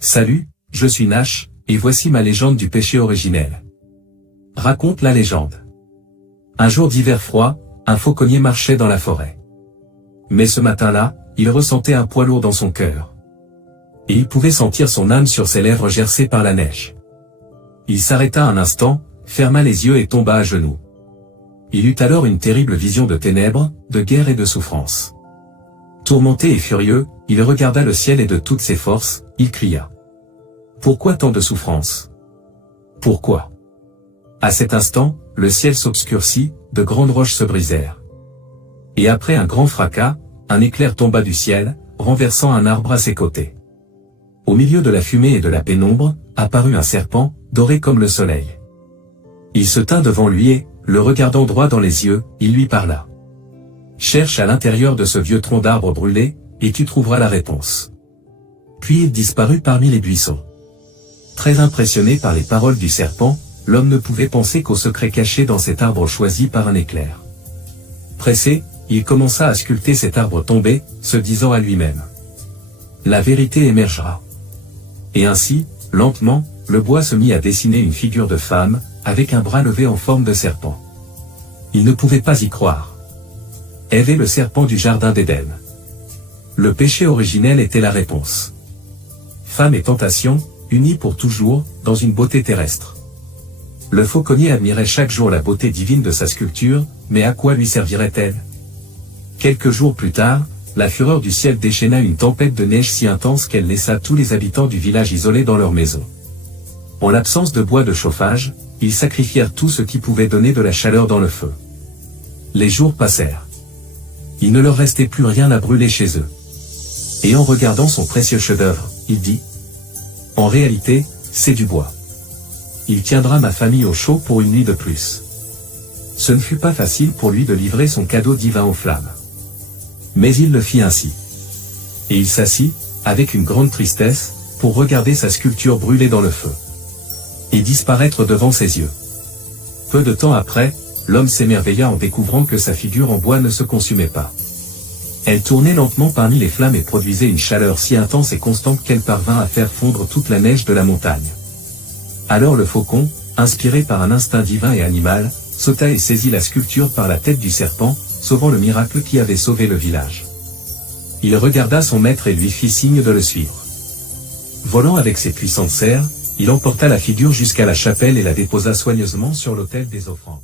Salut, je suis Nash, et voici ma légende du péché originel. Raconte la légende. Un jour d'hiver froid, un fauconnier marchait dans la forêt. Mais ce matin-là, il ressentait un poids lourd dans son cœur. Et il pouvait sentir son âme sur ses lèvres gercées par la neige. Il s'arrêta un instant, ferma les yeux et tomba à genoux. Il eut alors une terrible vision de ténèbres, de guerre et de souffrance. Tourmenté et furieux, il regarda le ciel et de toutes ses forces, il cria. Pourquoi tant de souffrance? Pourquoi? À cet instant, le ciel s'obscurcit, de grandes roches se brisèrent. Et après un grand fracas, un éclair tomba du ciel, renversant un arbre à ses côtés. Au milieu de la fumée et de la pénombre, apparut un serpent, doré comme le soleil. Il se tint devant lui et, le regardant droit dans les yeux, il lui parla. Cherche à l'intérieur de ce vieux tronc d'arbre brûlé, et tu trouveras la réponse. Puis il disparut parmi les buissons. Très impressionné par les paroles du serpent, l'homme ne pouvait penser qu'au secret caché dans cet arbre choisi par un éclair. Pressé, il commença à sculpter cet arbre tombé, se disant à lui-même. La vérité émergera. Et ainsi, lentement, le bois se mit à dessiner une figure de femme, avec un bras levé en forme de serpent. Il ne pouvait pas y croire. Ève et le serpent du jardin d'Éden. Le péché originel était la réponse. Femme et tentation, unies pour toujours, dans une beauté terrestre. Le fauconnier admirait chaque jour la beauté divine de sa sculpture, mais à quoi lui servirait-elle? Quelques jours plus tard, la fureur du ciel déchaîna une tempête de neige si intense qu'elle laissa tous les habitants du village isolés dans leur maison. En l'absence de bois de chauffage, ils sacrifièrent tout ce qui pouvait donner de la chaleur dans le feu. Les jours passèrent. Il ne leur restait plus rien à brûler chez eux. Et en regardant son précieux chef-d'œuvre, il dit « En réalité, c'est du bois. Il tiendra ma famille au chaud pour une nuit de plus. » Ce ne fut pas facile pour lui de livrer son cadeau divin aux flammes. Mais il le fit ainsi. Et il s'assit, avec une grande tristesse, pour regarder sa sculpture brûler dans le feu. Et disparaître devant ses yeux. Peu de temps après, l'homme s'émerveilla en découvrant que sa figure en bois ne se consumait pas. Elle tournait lentement parmi les flammes et produisait une chaleur si intense et constante qu'elle parvint à faire fondre toute la neige de la montagne. Alors le faucon, inspiré par un instinct divin et animal, sauta et saisit la sculpture par la tête du serpent, sauvant le miracle qui avait sauvé le village. Il regarda son maître et lui fit signe de le suivre. Volant avec ses puissantes serres, il emporta la figure jusqu'à la chapelle et la déposa soigneusement sur l'autel des offrandes.